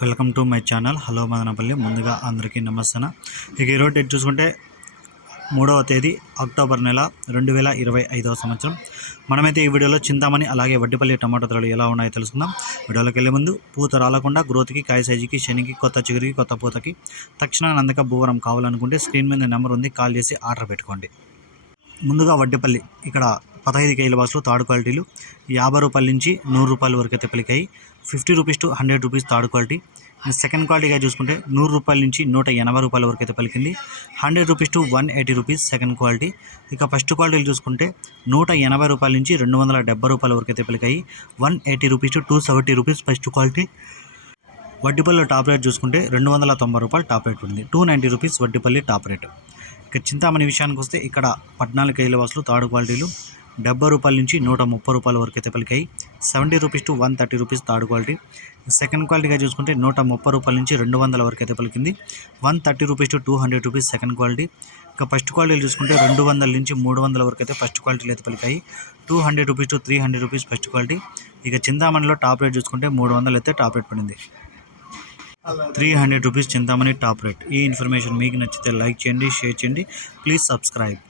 Welcome to my channel. Hello Madanapalle. ముందుగా అందరికీ నమస్తే ఇక ఈరోజు డేట్ చూసుకుంటే మూడవ తేదీ అక్టోబర్ నెల రెండు వేల ఇరవై ఐదవ సంవత్సరం. మనమైతే ఈ వీడియోలో చింతామణి అలాగే వడ్డిపల్లి టమాటో ధరలు ఎలా ఉన్నాయో తెలుసుకుందాం. వీడియోలోకి వెళ్ళే ముందు పూత రాలకుండా గ్రోత్కి కాయ సైజుకి శనికి కొత్త చిగురికి కొత్త పూతకి తక్షణ నందక భూవరం కావాలనుకుంటే స్క్రీన్ మీద నెంబర్ ఉంది. కాల్ చేసి ఆర్డర్ పెట్టుకోండి. ముందుగా వడ్డిపల్లి. ఇక్కడ పదహైదు కేజీల బాక్స్లో థర్డ్ క్వాలిటీలు. యాభై రూపాయల నుంచి నూరు రూపాయల వరకు అయితే పలికాయి. Fifty rupees to hundred rupees third quality. Second క్వాలిటీగా చూసుకుంటే నూరు రూపాయల నుంచి నూట ఎనభై రూపాయల వరకు అయితే పలికింది. Hundred rupees to one eighty rupees second quality. ఇక ఫస్ట్ క్వాలిటీలు చూసుకుంటే నూట ఎనభై రూపాయల నుంచి రెండు వందల డెబ్బై రూపాయల వరకు అయితే పలికాయి. One eighty rupees to two seventy rupees first quality. Vaddipalli top rate చూసుకుంటే రెండు వందల తొంభై రూపాయలు టాప్ రేట్ ఉంది. Two ninety rupees Vaddipalli top rate. ఇక చింతామణి విషయానికి వస్తే ఇక్కడ పద్నాలుగు కేజీల వసలు థర్డ్ క్వాలిటీలు. డెబ్బై రూపాయల నుంచి నూట ముప్పై రూపాయల వరకు అయితే పలికాయి. Seventy rupees to one thirty rupees third quality. Second క్వాలిటీగా చూసుకుంటే నూట ముప్పై రూపాయల నుంచి రెండు వందల వరకు అయితే పలికింది. One thirty rupees to two hundred rupees second quality. ఇంకా ఫస్ట్ క్వాలిటీలు చూసుకుంటే రెండు వందల నుంచి మూడు వందల వరకు అయితే ఫస్ట్ క్వాలిటీలు అయితే పలికాయి. Two hundred rupees to three hundred rupees first quality. ఇక చింతామణిలో టాప్ రేట్ చూసుకుంటే మూడు వందలు అయితే టాప్ రేట్ పడింది. Three hundred rupees Chintamani top rate. ఈ ఇన్ఫర్మేషన్ మీకు నచ్చితే లైక్ చేయండి షేర్ చేయండి. Please subscribe.